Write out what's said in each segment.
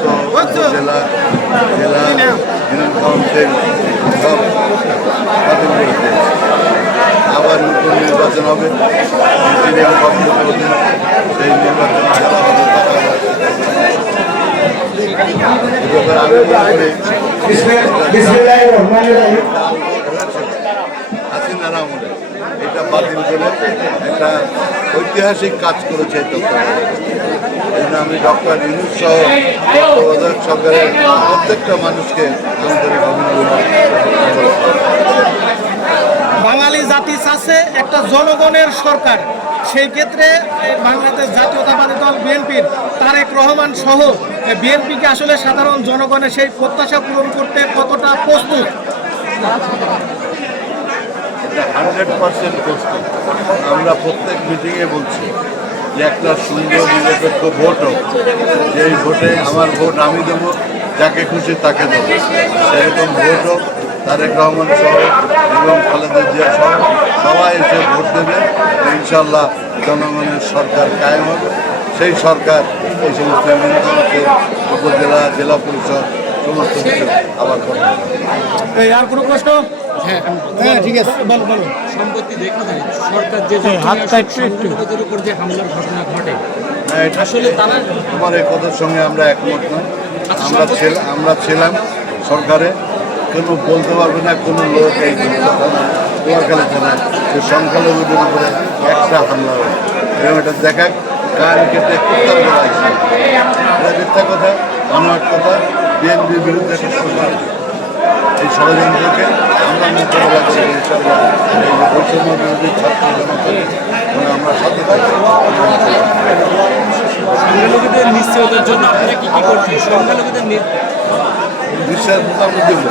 সমস্ত জেলা জেলা ইউনিয়ন কাউন্সিল সব বাতিল করে দিয়েছে আবার নতুন নির্বাচন হবে ইউনিয়ন কাউন্সিল হবে। সেই নির্বাচন যারা হবে তারা এ ব্যাপারে আমি মনে করি আমলে এটা বাতিল করে একটা ঐতিহাসিক কাজ করেছে আমি ডক্টর ইউনুস সহ তত্ত্বাবধায়ক সরকারের প্রত্যেকটা মানুষকে আন্তরিক বাঙালি জাতি চাচ্ছে একটা জনগণের সরকার। সেই ক্ষেত্রে বাংলাদেশ জাতীয়তাবাদী দল বিএনপির তারেক রহমান সহ বিএনপিকে আসলে সাধারণ জনগণের সেই প্রত্যাশা পূরণ করতে কতটা প্রস্তুত? এটা হান্ড্রেড পার্সেন্ট প্রস্তুত আমরা প্রত্যেক মিটিংয়ে বলছি যে একটা সুন্দর নিরপেক্ষ ভোট হোক যেই ভোটে আমার ভোট আমি দেবো, যাকে খুশি তাকে দেবো। সেরকম ভোট হোক তারেক রহমান সহ এবং খালেদা জিয়া সহ সবাই এসে ভোট দেবে। ইনশাল্লাহ জনগণের সরকার কায়েম হবে। সেই সরকার এই সমস্ত কাউন্সিল উপজেলা, জেলা পরিষদ সমস্ত কিছু আবার করবে। আর কোনো প্রশ্ন? হ্যাঁ হ্যাঁ ঠিক আছে বলো বলো সম্পত্তি দেখা সরকার যে হ্যাঁ, হাত যখনই কাটছে আসে একটু। উপর যে হামলার ঘটনা ঘটে আসলে তারা তোমার এই কথার সঙ্গে আমরা একমত নয় আমরা ছিলাম আমরা ছিলাম সরকারে কোনো বলতে পারবে না কোনো লোক এই কুয়াকালী থানায় যে সংখ্যালঘুদের উপরে একটা হামলা হবে এবং এটা দেখা কান কেটে। এটা মিথ্যা কথা অনট কথা বিএনপির বিরুদ্ধে একটা। এই ষড়যন্ত্রকে আমরা মোকাবেলা করব ইনশাল্লাহ এই যে বৈষম্য বিরোধী ছাত্র জনতা আমরা সাথে থাকব সংখ্যালঘুদের নিশ্চয়তার জন্য আপনারা কি কি করছেন? সংখ্যালঘুদের বিশ্বাস আমরা দেবো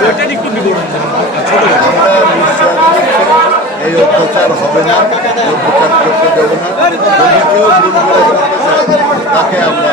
ওইটার একটু বিবরণ এই অত্যাচার হবে না অত্যাচার করতে দেবো না। যদি কেউ ভুল করে তাকে আমরা